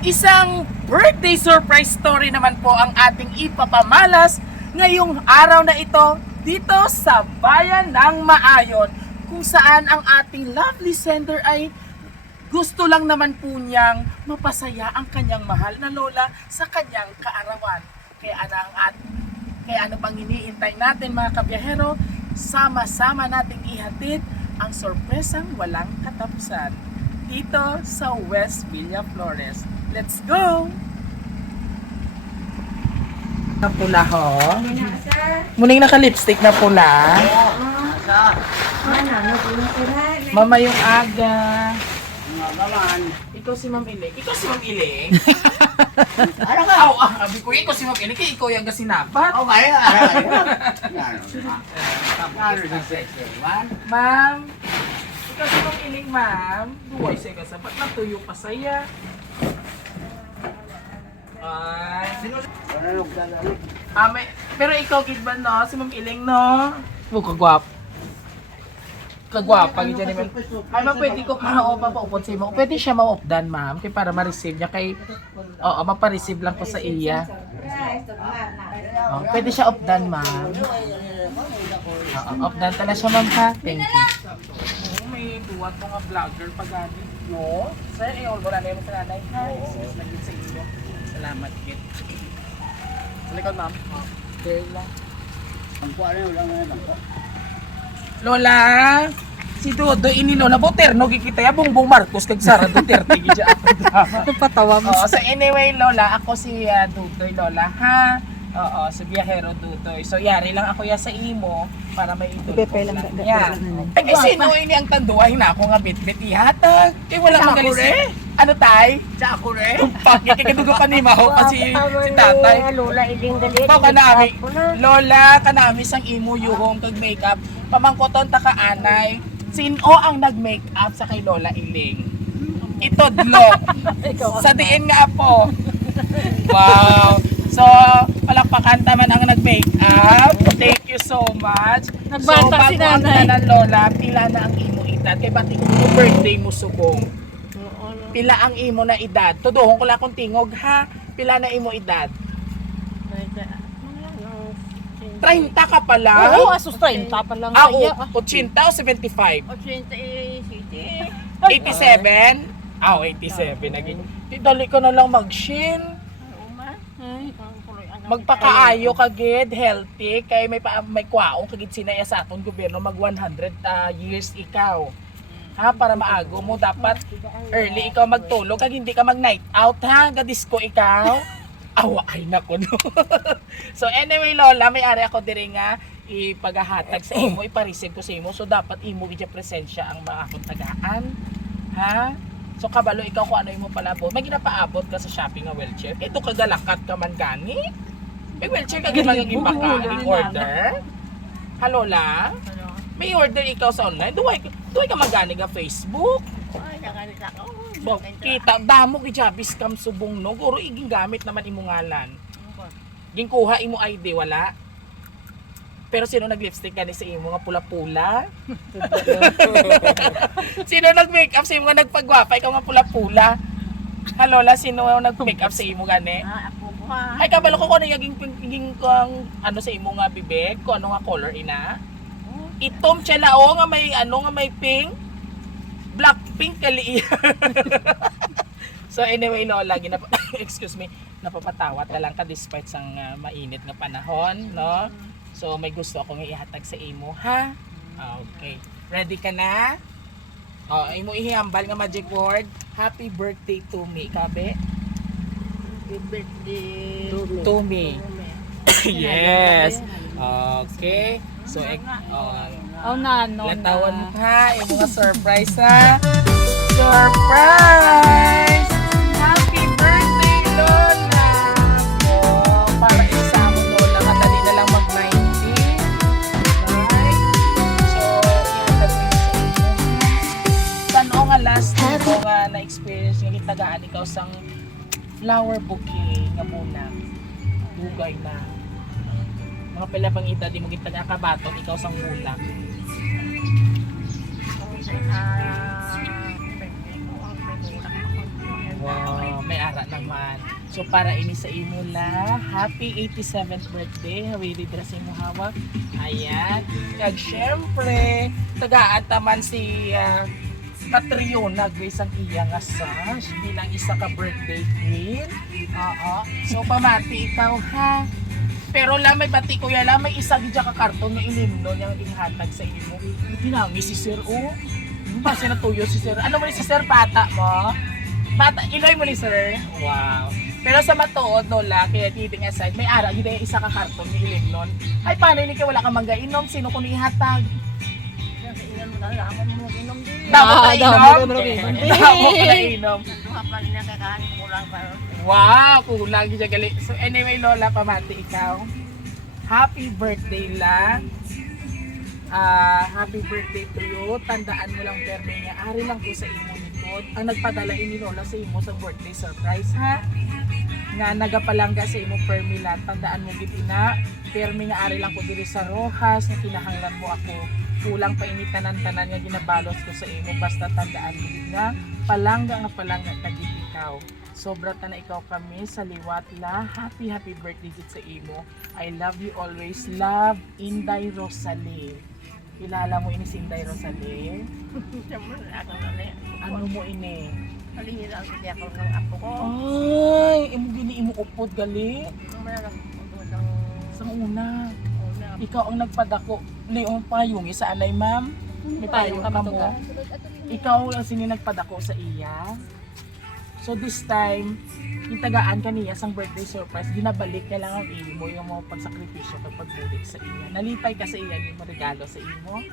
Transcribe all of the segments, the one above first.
Isang birthday surprise story naman po ang ating ipapamalas ngayong araw na ito dito sa bayan ng Maayon, kung saan ang ating lovely sender ay gusto lang naman po niyang mapasaya ang kanyang mahal na lola sa kanyang kaarawan. Kaya ano pang iniintay natin mga kabiyahero, sama-sama nating ihatid ang sorpresang walang katapusan dito sa West Villa Flores. Let's go! Na pula ho. Muning naka-lipstick na pula. Mama yung aga. Ikaw si Ma'am Iling. Ikaw si Ma'am Iling. Ano ka? Sabi ko, ikaw si Ma'am Iling. Kaya ikaw yung gasinapat. Okay, Ma'am, ikaw si Ma'am Iling, ma'am. Duway sa kasapat na tuyo pa saya. Ay. Pero ikaw, kid ba, no? Si Ma'am Iling, no? Kagwap. Kagwapa, gidyan naman. Ay, ma'am, pwede ko mapaupot sa imo. Pwede siya ma-updan, ma'am. Kaya para ma-receive niya. Kay, oo, mapa-receive lang ko sa iya. Oh, pwede siya updan, ma'am. Updan tala siya, ma'am, ha? Thank you. Oh, may duwat mga vlogger pa gani. No? Sir, i-all mo na yung sa nanay. Ha? Excuse na sa inyo. Salamat, kid. Salikod, ma'am. There lang. Lola, si Dodo ini Lola Boterno gikita ya Bongbong Marcos kag Sara Duterte gidya ako drama. Patawa mo. Oo, so anyway Lola, ako si Dudoy Lola ha. Oo, si Biyahero Dudoy. So yari lang ako ya sa imo para may idol ko lang niya. Ay sino ini ang tanduay na ako nga bitbit ihatag. Wala mang galis. Ano tay? Sa ako rin. Tumpak, kikadugo pa ni Maho pa si tatay. Lola, iling galit. Ikaw kanami, Lola, kanami sang imo yuhong kag makeup. Pamangkoton ta ka anay. Sino ang nag-makeup sa kay Lola Iling? Itodlo. Sa diin nga po. Wow. So, palakpakan taman ang nag-makeup. Thank you so much. Nagbata si nanay. So, bago ang Lola, pila na ang imo edad. Kay bating mo birthday mo subong. Pila ang imo na edad. Tuduhon ko lang kung tingog ha. Pila na imo edad. 30 ka pa lang? Oo, asus 30 pa lang. Ah, 80 o 75? 87? Ah, 87 naging. Dali ko na lang mag-shin. Magpakaayo kagid, healthy, kay may kwaong kagid sinaya sa aton gobyerno mag 100 years ikaw. Ha, para maago mo dapat early ikaw magtulog kag hindi ka mag night out ha, ga disco ikaw. Awa ay nako no. So anyway Lola, may ari ako diri nga ipagahatag sa imo, ipa-receive ko sa imo, so dapat imo gid presensya ang mga akong tagaan. Ha? So kabalo ikaw kung ano imo palabot. May ginapaabot ka sa shopping nga wheelchair. Ito kagalakat ka man gani. May wheelchair ka gid impaka in order. Ha Lola? May order ikaw sa online. Duway ka magani nga Facebook. Bo, kita damo gid jabis kam subong no. Guro iging gamit naman imo ngalan. Gingkuha imo ID wala. Pero sino nag-lipstick gani sa imo nga pula-pula? Sino nag-makeup sa imo nga nagpagwapa ikaw nga pula-pula? Ha Lola, sino nag-makeup sa imo gani? Ay kabalo ko ano yung ano sa imo nga bibig, ko ano nga color ina? Itom chelao nga may ano nga may pink. Black pink kali. So anyway Lola, excuse me, napapatawa ta lang ka despite sang mainit nga panahon, no? So may gusto akong ihatag sa imo, ha? Okay. Ready ka na? Oh, imo ihambal nga magic word. Happy birthday to me, kabe. Happy birthday To me. Yes. Okay. So latawan mo ha, yung mga surprise ha. Surprise! Happy birthday, Lola! Oh, para isa mo, Lola. Madali na lang mag-90. Right? So, ihatag mo sa inyo. Saan o nga last mo nga na-experience yung itagaan ikaw sang flower bouquet nga muna. Dugay na. Mga pala pang ita, di mo gitaga kabaton, ikaw sang mulak. Wow, may ara ara naman. So para ini sa imo la, happy 87th birthday. Hawili dra sa imo hawak. Ayan. Kag syempre, tagaan taman si Catriona Grace ang iya nga sash bilang isa ka birthday queen. Oo. So pamati ikaw ha. Pero lamay bati ko ya lamay isa gid ka karton nga ilimno niyang ihatag sa imo. Dinami si Sir O. Ba siya natuyo si Sir. Ano mo ni si Sir bata mo? Bata iloy mo ni Sir. Wow. Pero sa matuod no la kaya titing aside may ara gid isa ka karton nga ilimnon. Ay paano ni kay wala ka mangga-inom sino ko ni ihatag? Kasi ilan mo na lamang mo inom din. Damo ka inom. damo ka inom. Damo ka inom. Duha pa rin na kakain mo lang para. Wow, kulang siya gali. So anyway, Lola, pamati ikaw. Happy birthday lang. Happy birthday to you. Tandaan mo lang, Perme, nga ari lang ko sa imo nikod. Ang nagpadala ini Lola sa imo sa birthday surprise, ha? Nga nagapalangga sa imo, Perme lang. Tandaan mo gid ina. Perme nga ari lang ko diri sa Rojas, nga kinahanglan mo ako. Kulang pa ini tanan-tanan nga ginabalos ko sa imo. Basta tandaan mo gid nga palangga kagid ikaw. Sobra ta na ikaw kami sa liwat la. Happy birthday gid sa imo. I love you always. Love, Inday Rosalie. Kilala mo ini si Inday Rosalie? Siyempre ako na rin. Ano mo ini? Halingin lang kasi ako ng apo ko. Ay, imo gini imo upod gali. Sa una. Ikaw ang nagpadako. Leong payong sa anay, ma'am. May payong ka mo. Ikaw ang sini nagpadako sa iya. So this time, itagaan ka niya sang birthday surprise, ginabalik ka lang ang imo yung mga pagsakripisyo kapag bulik sa iya. Nalipay ka sa iya, yung regalo sa imo.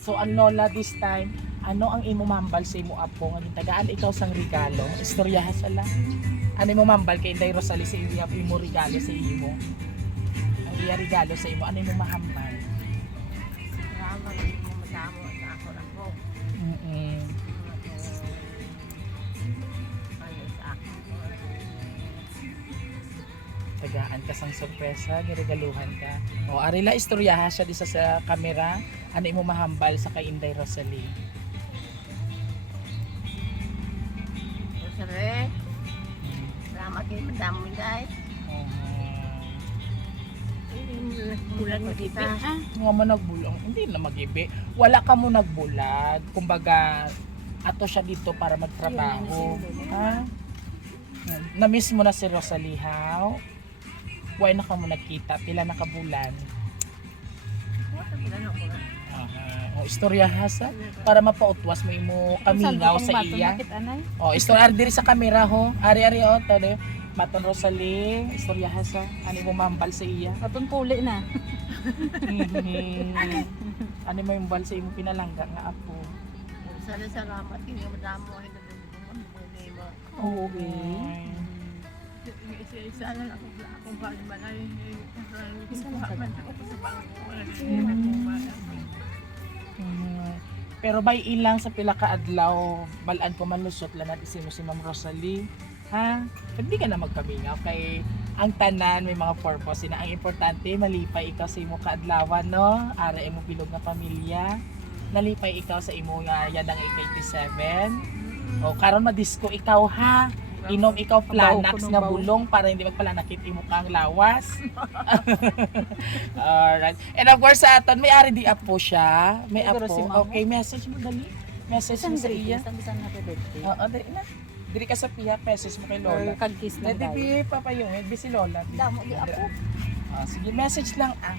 So ang Lola this time, ano ang imo mambal sa imo apo nga itagaan ikaw sang regalo? Istorya sala. Ano imo mambal kay Inday Rosalie sa imo regalo sa imo? Ang iya regalo sa imo, ano imo mahambal? Salamat mo madamo sa ako na po. Tagaan ka sang sorpresa, giregaluhan ka. O arila istoryaha siya di sa kamera. Ano imo mahambal sa kay Inday Rosalie? Siyempre, salamat kayo madamo guys. Bulan mo kita. Nga mo nagbulang, hindi na magibi. Wala ka mo nagbulag. Kumbaga, ato siya dito para magtrabaho. Ha? Na-miss mo na si Rosalie, how? Why na ka mo nagkita? Pila na ka bulan? O, istorya hasa para mapautwas mo imo kamingaw sa iya. O, istorya diri sa kamera ho. Ari-ari o, tole. Maton Rosalie, istorya hasa. Ano mo mambal sa iya? Atong puli na. Ano mo yung bal sa imo pinalangga nga apo? Salamat kayo madamo. Oo, okay. Isa na lang akong palimalay. Pero by ilang sa pila ka adlaw balaan ko manlusot lang natin si Ma'am Rosalie. Ha? Hindi ka na magkamingaw kay ang tanan may mga purpose na ang importante malipay ikaw sa imo kaadlawan no. Ara imo bilog nga pamilya. Nalipay ikaw sa imo nga yadang 87. O karon madisco ikaw ha. Inom ikaw Planax nga bulong para hindi magpalanakit imo kang lawas. Alright. And of course sa aton may ari di apo siya. May apo. Okay, message mo dali. Message mo sa iya. Oo, dali na. Diri ka sa piha, message mo kay Lola. Kagkis na Dali bi papayong, bi si Lola. Damo di apo. Sige, message lang ah.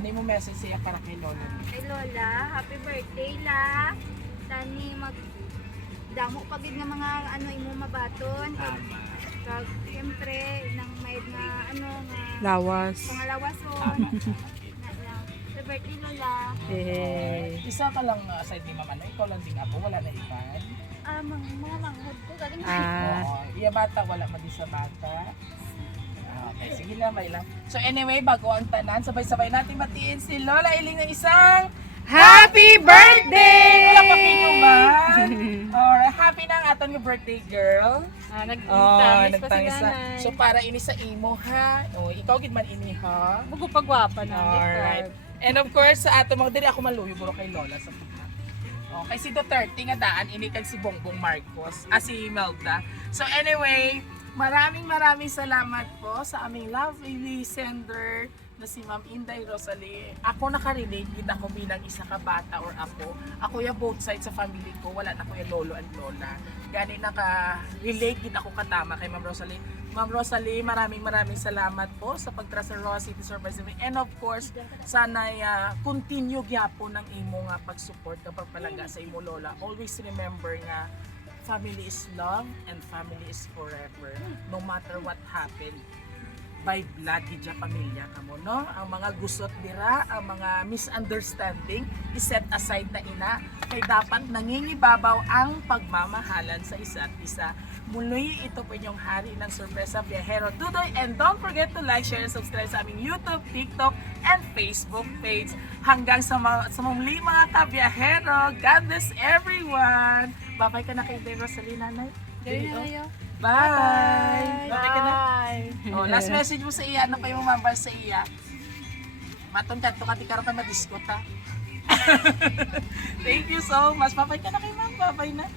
Ano mo message siya para kay Lola? Kay Lola, happy birthday la. Tani damo pagid nga mga ano imo mabaton. Kag siyempre nang may nga ano nga Lawas. pangalawason. Happy birthday Lola. Isa ka lang aside ni Mama, no? Ikaw lang din apo, wala na iba. Mga manghod ko galing Oo, iya bata, wala man din sa bata. Okay, sige lang, may lang. So anyway, bago ang tanan, sabay-sabay natin matiin si Lola Iling ng isang Happy Birthday! Wala pa pinuman. Alright, happy na ang aton yung birthday girl. Nagtangis na. So para ini sa imo ha. O, ikaw gid man ini ha. Bugo pagwapa na. Alright. And of course, sa ato mga diri ako maluyo buro kay Lola sa piha. Okay, si Duterte nga daan ini kag si Bongbong Marcos, si Melda. So anyway, maraming salamat po sa aming lovely sender na si Ma'am Inday Rosalie. Ako nakarelate din ako bilang isa ka bata or ako. Ako ya both sides sa family ko, wala na ko ya lolo and lola. Gani naka-relate din ako katama kay Ma'am Rosalie. Ma'am Rosalie, maraming salamat po sa pagtrust sa Roa City Surprise Event. And of course, sana continue gyapon ng imo nga pag-support kapag palaga sa imo lola. Always remember nga family is love and family is forever. No matter what happened. By blood gidya pamilya kamo, no? Ang mga gusot dira, ang mga misunderstanding iset aside na ina kay dapat nangingibabaw ang pagmamahalan sa isa't isa. Muli ito po inyong hari ng Sorpresa Biyahero Dudoy, and don't forget to like, share, and subscribe sa aming YouTube, TikTok, and Facebook page. Hanggang sa muli mga kabiyahero, God bless everyone! Babay ka na kay Inday Rosalie, nanay. Bye! Babay ka na. Oh, last message mo sa iya, ano pa yung mambar sa iya? Matong kanto ka, di karoon ka madiskot ha. Thank you so much. Babay ka na kay ma'am, babay na.